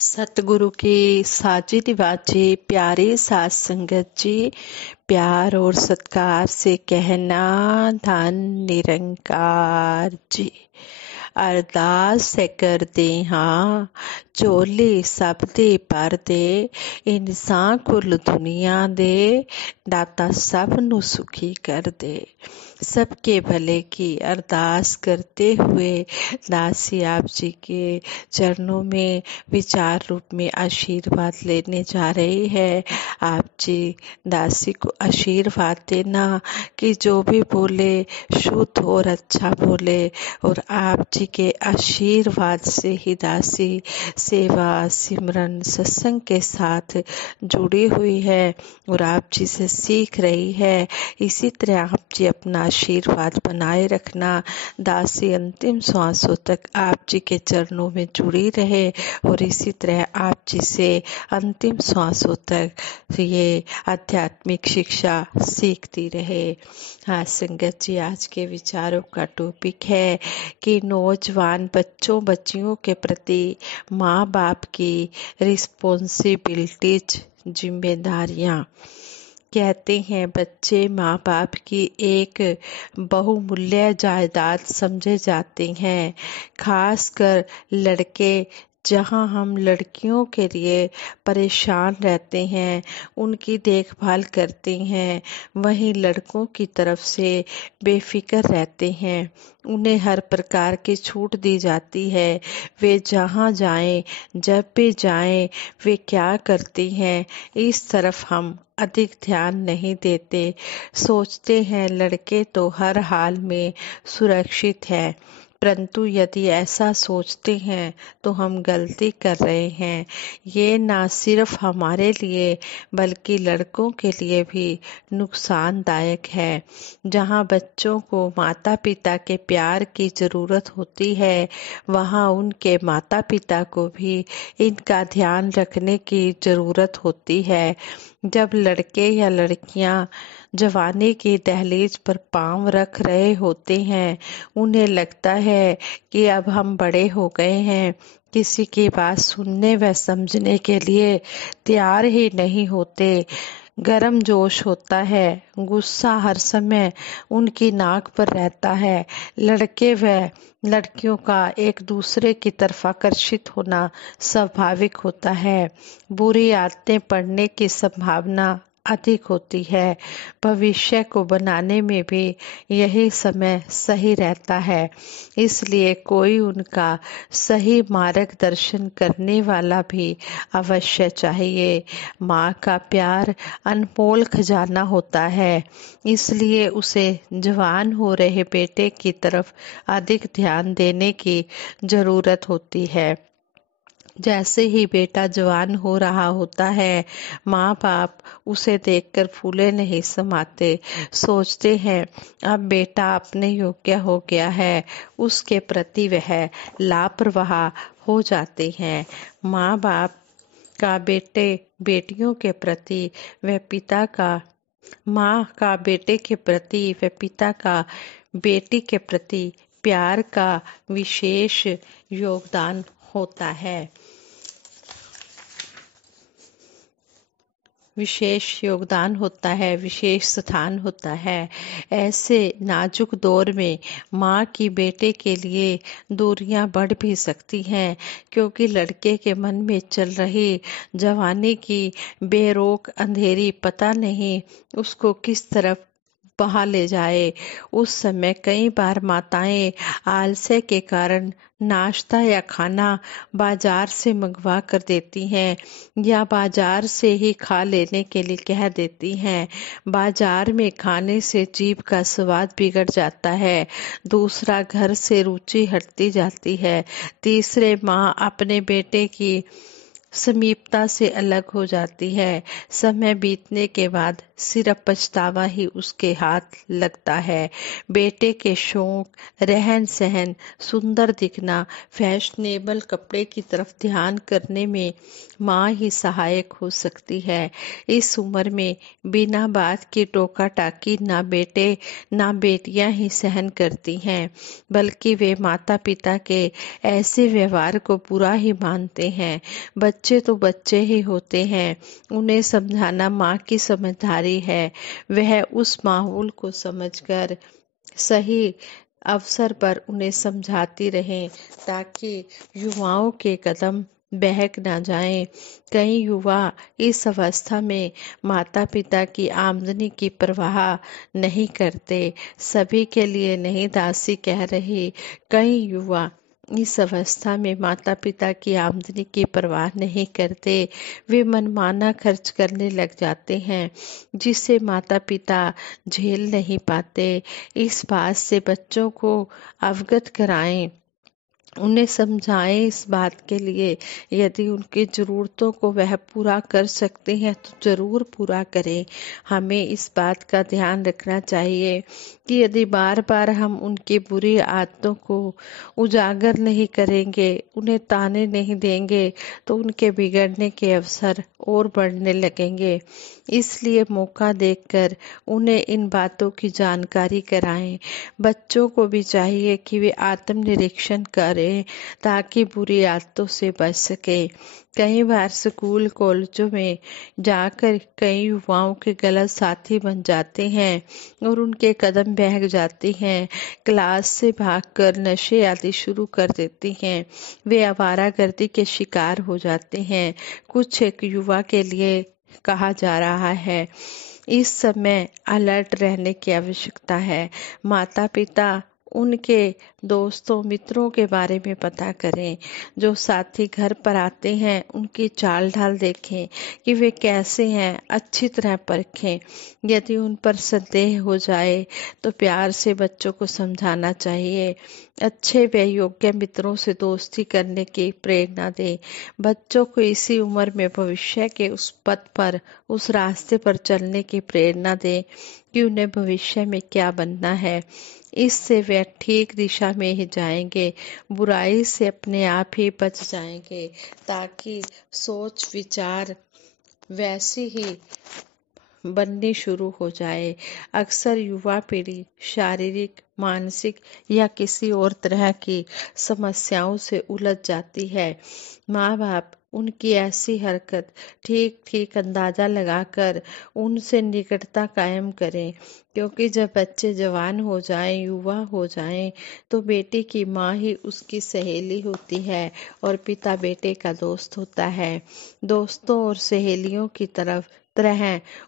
सतगुरु की साजिद वाजे प्यारे साथ संगत जी, प्यार और सत्कार से कहना धन निरंकार जी। अरदास है कर दे हाँ, चोले सब दे पर दे, इंसान कुल दुनिया दे, दाता सब नु सुखी कर दे। सबके भले की अरदास करते हुए दासी आप जी के चरणों में विचार रूप में आशीर्वाद लेने जा रही है। आप जी दासी को आशीर्वाद देना कि जो भी बोले शुद्ध और अच्छा बोले, और आप जी के आशीर्वाद से ही दासी सेवा सिमरन सत्संग के साथ जुड़ी हुई है और आप जी से सीख रही है। इसी तरह आप जी अपना आशीर्वाद बनाए रखना, दासी अंतिम श्वासों तक आप जी के चरणों में जुड़ी रहे और इसी तरह आप जी से अंतिम श्वासों तक ये आध्यात्मिक शिक्षा सीखती रहे। हाँ संगत जी, आज के विचारों का टॉपिक है कि नौजवान बच्चों बच्चियों के प्रति माँ बाप की रिस्पॉन्सिबिलिटीज, जिम्मेदारियाँ। कहते हैं बच्चे माँ बाप की एक बहुमूल्य जायदाद समझे जाते हैं, खासकर लड़के। जहाँ हम लड़कियों के लिए परेशान रहते हैं, उनकी देखभाल करते हैं, वहीं लड़कों की तरफ से बेफिक्र रहते हैं। उन्हें हर प्रकार की छूट दी जाती है। वे जहाँ जाएं, जब भी जाएं, वे क्या करती हैं, इस तरफ हम अधिक ध्यान नहीं देते। सोचते हैं लड़के तो हर हाल में सुरक्षित है, परंतु यदि ऐसा सोचते हैं तो हम गलती कर रहे हैं। ये ना सिर्फ हमारे लिए बल्कि लड़कों के लिए भी नुकसानदायक है। जहाँ बच्चों को माता पिता के प्यार की ज़रूरत होती है, वहाँ उनके माता पिता को भी इनका ध्यान रखने की ज़रूरत होती है। जब लड़के या लड़कियां जवानी की दहलीज पर पांव रख रहे होते हैं, उन्हें लगता है कि अब हम बड़े हो गए हैं, किसी की बात सुनने व समझने के लिए तैयार ही नहीं होते। गर्म जोश होता है, गुस्सा हर समय उनकी नाक पर रहता है। लड़के व लड़कियों का एक दूसरे की तरफ आकर्षित होना स्वाभाविक होता है। बुरी आदतें पड़ने की संभावना अधिक होती है। भविष्य को बनाने में भी यही समय सही रहता है, इसलिए कोई उनका सही मार्गदर्शन करने वाला भी अवश्य चाहिए। माँ का प्यार अनमोल खजाना होता है, इसलिए उसे जवान हो रहे बेटे की तरफ अधिक ध्यान देने की जरूरत होती है। जैसे ही बेटा जवान हो रहा होता है, माँ बाप उसे देखकर फूले नहीं समाते। सोचते हैं अब बेटा अपने योग्य हो गया है, उसके प्रति वह लापरवाह हो जाते हैं। माँ बाप का बेटे बेटियों के प्रति व पिता का माँ का बेटे के प्रति व पिता का बेटी के प्रति प्यार का विशेष योगदान होता है। विशेष स्थान होता है। ऐसे नाजुक दौर में माँ की बेटे के लिए दूरियां बढ़ भी सकती हैं, क्योंकि लड़के के मन में चल रही जवानी की बेरोक अंधेरी पता नहीं उसको किस तरफ बहा ले जाए। उस समय कई बार माताएं आलस्य के कारण नाश्ता या खाना बाजार से मंगवा कर देती हैं या बाजार से ही खा लेने के लिए कह देती हैं। बाजार में खाने से जीभ का स्वाद बिगड़ जाता है। दूसरा, घर से रुचि हटती जाती है। तीसरे, माँ अपने बेटे की समीपता से अलग हो जाती है। समय बीतने के बाद सिर्फ पछतावा ही उसके हाथ लगता है। बेटे के शौक, रहन सहन, सुंदर दिखना, फैशनेबल कपड़े की तरफ ध्यान करने में माँ ही सहायक हो सकती है। इस उम्र में बिना बात की टोका टाकी ना बेटे ना बेटियां ही सहन करती हैं, बल्कि वे माता पिता के ऐसे व्यवहार को बुरा ही मानते हैं। बच्चे तो बच्चे ही होते हैं, उन्हें समझाना माँ की समझदारी है। वह उस माहौल को समझकर सही अवसर पर उन्हें समझाती रहें, ताकि युवाओं के कदम बहक ना जाएं। कई युवा इस अवस्था में माता पिता की आमदनी की परवाह नहीं करते। सभी के लिए नहीं दासी कह रही। कई युवा इस अवस्था में माता पिता की आमदनी की परवाह नहीं करते। वे मनमाना खर्च करने लग जाते हैं, जिसे माता पिता झेल नहीं पाते। इस बात से बच्चों को अवगत कराएं, उन्हें समझाएं इस बात के लिए। यदि उनकी ज़रूरतों को वह पूरा कर सकते हैं तो ज़रूर पूरा करें। हमें इस बात का ध्यान रखना चाहिए कि यदि बार बार हम उनकी बुरी आदतों को उजागर नहीं करेंगे, उन्हें ताने नहीं देंगे, तो उनके बिगड़ने के अवसर और बढ़ने लगेंगे। इसलिए मौका देखकर उन्हें इन बातों की जानकारी कराएं। बच्चों को भी चाहिए कि वे आत्मनिरीक्षण करें, ताकि बुरी आदतों से बच सके। कई बार स्कूल कॉलेजों में जाकर कई युवाओं के गलत साथी बन जाते हैं और उनके कदम बहक जाते हैं। क्लास से भागकर नशे आदि शुरू कर देते हैं। वे आवारागर्दी के शिकार हो जाते हैं। कुछ एक युवा के लिए कहा जा रहा है, इस समय अलर्ट रहने की आवश्यकता है। माता पिता उनके दोस्तों मित्रों के बारे में पता करें। जो साथी घर पर आते हैं उनकी चाल ढाल देखें कि वे कैसे हैं, अच्छी तरह परखें। यदि उन पर संदेह हो जाए तो प्यार से बच्चों को समझाना चाहिए। अच्छे व योग्य मित्रों से दोस्ती करने की प्रेरणा दें। बच्चों को इसी उम्र में भविष्य के उस पथ पर, उस रास्ते पर चलने की प्रेरणा दें कि उन्हें भविष्य में क्या बनना है। इससे वे ठीक दिशा में ही जाएंगे, बुराई से अपने आप ही बच जाएंगे, ताकि सोच विचार वैसी ही बननी शुरू हो जाए। अक्सर युवा पीढ़ी शारीरिक, मानसिक या किसी और तरह की समस्याओं से उलझ जाती है। माँ बाप उनकी ऐसी हरकत ठीक ठीक अंदाजा लगाकर उनसे निकटता कायम करें, क्योंकि जब बच्चे जवान हो जाएं, युवा हो जाएं, तो बेटे की माँ ही उसकी सहेली होती है और पिता बेटे का दोस्त होता है। दोस्तों और सहेलियों की तरह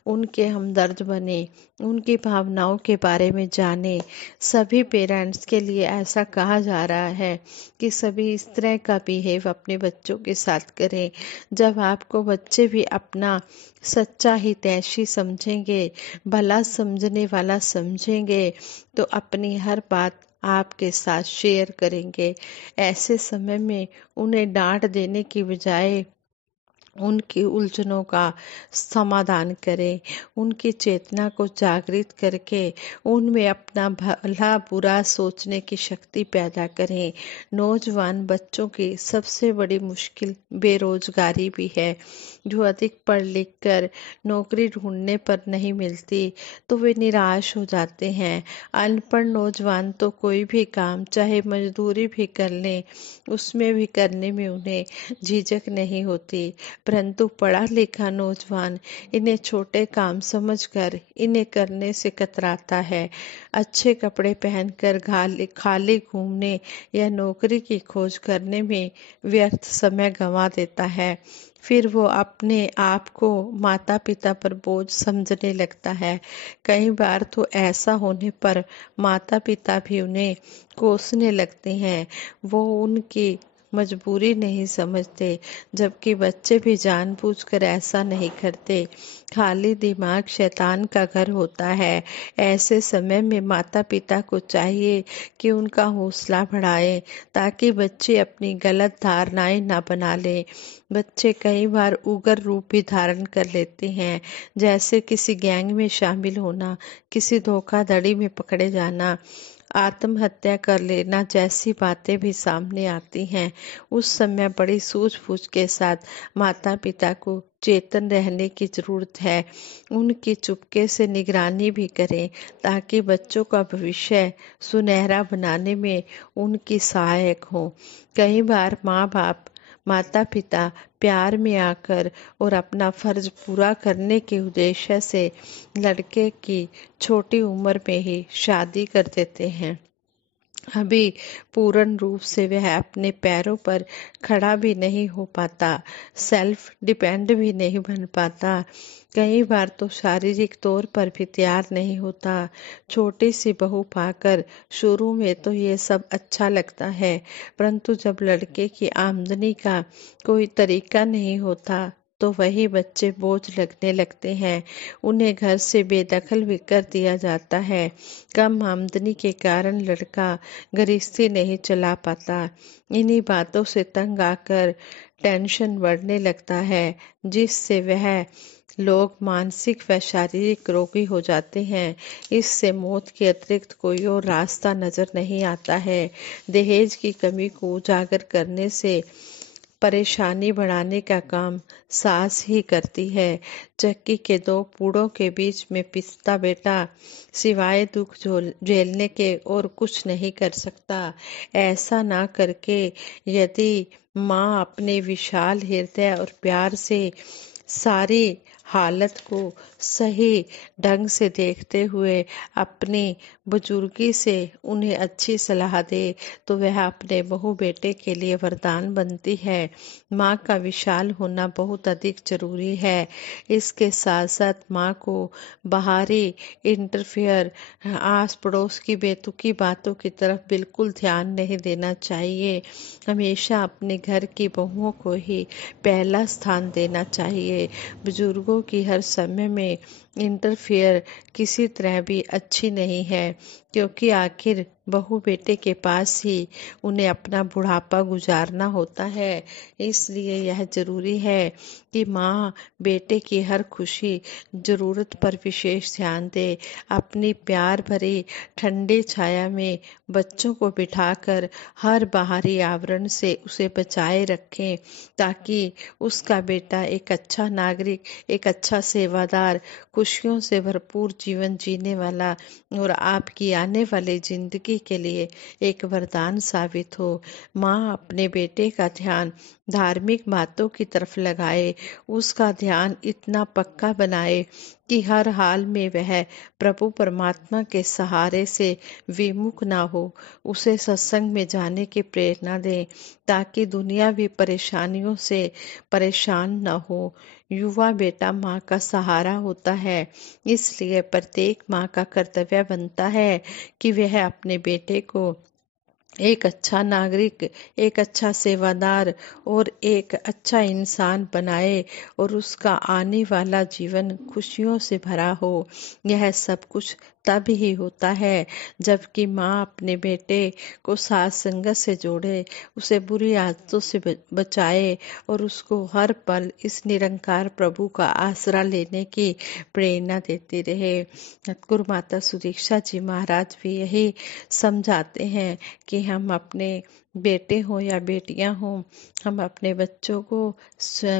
उनके हमदर्द बने, उनकी भावनाओं के बारे में जाने। सभी पेरेंट्स के लिए ऐसा कहा जा रहा है कि सभी इस तरह का बिहेव अपने बच्चों के साथ करें। जब आपको बच्चे भी अपना सच्चा हितैषी समझेंगे, भला समझने वाला समझेंगे, तो अपनी हर बात आपके साथ शेयर करेंगे। ऐसे समय में उन्हें डांट देने की बजाय उनकी उलझनों का समाधान करें। उनकी चेतना को जागृत करके उनमें अपना भला बुरा सोचने की शक्ति पैदा करें। नौजवान बच्चों की सबसे बड़ी मुश्किल बेरोजगारी भी है। जो अधिक पढ़ लिख कर नौकरी ढूंढने पर नहीं मिलती तो वे निराश हो जाते हैं। अनपढ़ नौजवान तो कोई भी काम, चाहे मजदूरी भी कर लें, उसमें भी करने में उन्हें झिझक नहीं होती। परंतु पढ़ा लिखा नौजवान इन्हें छोटे काम समझकर इन्हें करने से कतराता है। अच्छे कपड़े पहनकर खाली घूमने या नौकरी की खोज करने में व्यर्थ समय गंवा देता है। फिर वो अपने आप को माता पिता पर बोझ समझने लगता है। कई बार तो ऐसा होने पर माता पिता भी उन्हें कोसने लगते हैं। वो उनकी मजबूरी नहीं समझते, जबकि बच्चे भी जानबूझकर ऐसा नहीं करते। खाली दिमाग शैतान का घर होता है। ऐसे समय में माता पिता को चाहिए कि उनका हौसला बढ़ाएं, ताकि बच्चे अपनी गलत धारणाएं न बना लें। बच्चे कई बार उग्र रूप भी धारण कर लेते हैं, जैसे किसी गैंग में शामिल होना, किसी धोखाधड़ी में पकड़े जाना, आत्महत्या कर लेना जैसी बातें भी सामने आती हैं। उस समय बड़ी सूझबूझ के साथ माता पिता को चेतन रहने की जरूरत है। उनकी चुपके से निगरानी भी करें, ताकि बच्चों का भविष्य सुनहरा बनाने में उनकी सहायक हो। कई बार माता पिता प्यार में आकर और अपना फर्ज पूरा करने के उद्देश्य से लड़के की छोटी उम्र में ही शादी कर देते हैं। अभी पूर्ण रूप से वह अपने पैरों पर खड़ा भी नहीं हो पाता, सेल्फ डिपेंड भी नहीं बन पाता। कई बार तो शारीरिक तौर पर भी तैयार नहीं होता। छोटी सी बहू पाकर शुरू में तो ये सब अच्छा लगता है, परंतु जब लड़के की आमदनी का कोई तरीका नहीं होता तो वही बच्चे बोझ लगने लगते हैं। उन्हें घर से बेदखल भी कर दिया जाता है। कम आमदनी के कारण लड़का गृहस्थी नहीं चला पाता। इन्हीं बातों से तंग आकर टेंशन बढ़ने लगता है, जिससे वह लोग मानसिक व शारीरिक रोगी हो जाते हैं। इससे मौत के अतिरिक्त कोई और रास्ता नजर नहीं आता है। दहेज की कमी को उजागर करने से परेशानी बढ़ाने का काम सास ही करती है। चक्की के दो पूड़ों के बीच में पिसता बेटा सिवाय दुख झेलने के और कुछ नहीं कर सकता। ऐसा ना करके यदि माँ अपने विशाल हृदय और प्यार से सारी हालत को सही ढंग से देखते हुए अपनी बुजुर्गी से उन्हें अच्छी सलाह दे, तो वह अपने बहू बेटे के लिए वरदान बनती है। माँ का विशाल होना बहुत अधिक जरूरी है। इसके साथ साथ माँ को बाहरी इंटरफेयर, आस पड़ोस की बेतुकी बातों की तरफ बिल्कुल ध्यान नहीं देना चाहिए। हमेशा अपने घर की बहुओं को ही पहला स्थान देना चाहिए। बुजुर्गों की हर समय में इंटरफेयर किसी तरह भी अच्छी नहीं है, क्योंकि आखिर बहू बेटे के पास ही उन्हें अपना बुढ़ापा गुजारना होता है। इसलिए यह जरूरी है कि माँ बेटे की हर खुशी जरूरत पर विशेष ध्यान दे। अपनी प्यार भरी ठंडी छाया में बच्चों को बिठाकर हर बाहरी आवरण से उसे बचाए रखें, ताकि उसका बेटा एक अच्छा नागरिक, एक अच्छा सेवादार, खुशियों से भरपूर जीवन जीने वाला और आपकी आने वाली जिंदगी के लिए एक वरदान साबित हो। माँ अपने बेटे का ध्यान धार्मिक बातों की तरफ लगाए, उसका ध्यान इतना पक्का बनाए कि हर हाल में वह प्रभु परमात्मा के सहारे से विमुख ना हो। उसे सत्संग में जाने की प्रेरणा दें, ताकि दुनियावी परेशानियों से परेशान न हो। युवा बेटा माँ का सहारा होता है, इसलिए प्रत्येक माँ का कर्तव्य बनता है कि वह अपने बेटे को एक अच्छा नागरिक, एक अच्छा सेवादार और एक अच्छा इंसान बनाए और उसका आने वाला जीवन खुशियों से भरा हो। यह सब कुछ तब ही होता है जबकि माँ अपने बेटे को साथ संगत से जोड़े, उसे बुरी आदतों से बचाए और उसको हर पल इस निरंकार प्रभु का आसरा लेने की प्रेरणा देती रहे। गुरु माता सुदीक्षा जी महाराज भी यही समझाते हैं कि हम अपने बेटे हों या बेटियां हों, हम अपने बच्चों को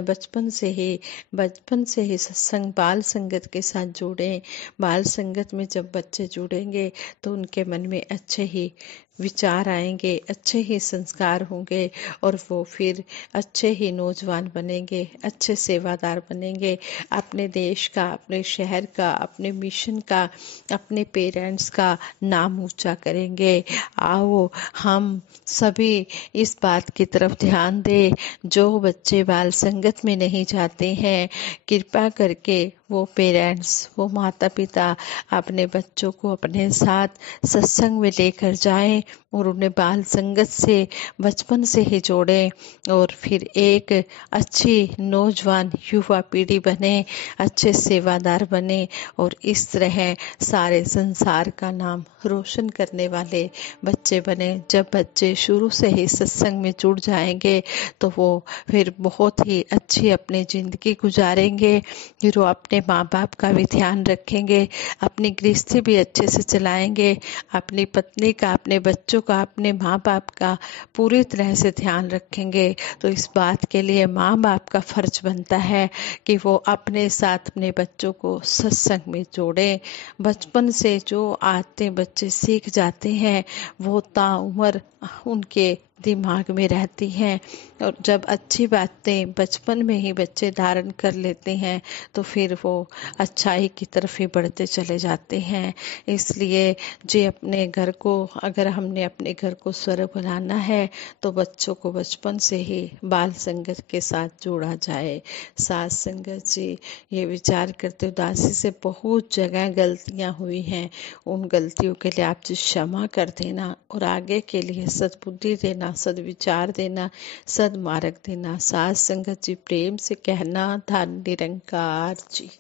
बचपन से ही सत्संग बाल संगत के साथ जोड़ें। बाल संगत में जब बच्चे जुड़ेंगे तो उनके मन में अच्छे ही विचार आएंगे, अच्छे ही संस्कार होंगे और वो फिर अच्छे ही नौजवान बनेंगे, अच्छे सेवादार बनेंगे। अपने देश का, अपने शहर का, अपने मिशन का, अपने पेरेंट्स का नाम ऊंचा करेंगे। आओ हम सभी इस बात की तरफ ध्यान दें। जो बच्चे बाल संगत में नहीं जाते हैं, कृपा करके वो पेरेंट्स, वो माता पिता अपने बच्चों को अपने साथ सत्संग में लेकर जाएं और उन्हें बाल संगत से बचपन से ही जोड़ें और फिर एक अच्छी नौजवान युवा पीढ़ी बने, अच्छे सेवादार बने और इस तरह सारे संसार का नाम रोशन करने वाले बच्चे बने। जब बच्चे शुरू से ही सत्संग में जुड़ जाएंगे तो वो फिर बहुत ही अच्छी अपनी जिंदगी गुजारेंगे। फिर वो अपने माँ बाप का भी ध्यान रखेंगे, अपनी गृहस्थी भी अच्छे से चलाएंगे, अपनी पत्नी का, अपने बच्चों का, अपने माँ बाप का पूरी तरह से ध्यान रखेंगे। तो इस बात के लिए माँ बाप का फर्ज बनता है कि वो अपने साथ अपने बच्चों को सत्संग में जोड़ें। बचपन से जो आदतें बच्चे सीख जाते हैं वो ताउम्र उनके दिमाग में रहती हैं और जब अच्छी बातें बचपन में ही बच्चे धारण कर लेते हैं तो फिर वो अच्छाई की तरफ ही बढ़ते चले जाते हैं। इसलिए जे अपने घर को, अगर हमने अपने घर को स्वर्ग बनाना है तो बच्चों को बचपन से ही बाल संगत के साथ जोड़ा जाए। साथ संगत जी, ये विचार करते उदासी से बहुत जगह गलतियां हुई हैं, उन गलतियों के लिए आप जी क्षमा कर देना और आगे के लिए सद्बुद्धि देना, सद्विचार देना, सदमार्ग देना। साथ संगत जी, प्रेम से कहना, धन निरंकार जी।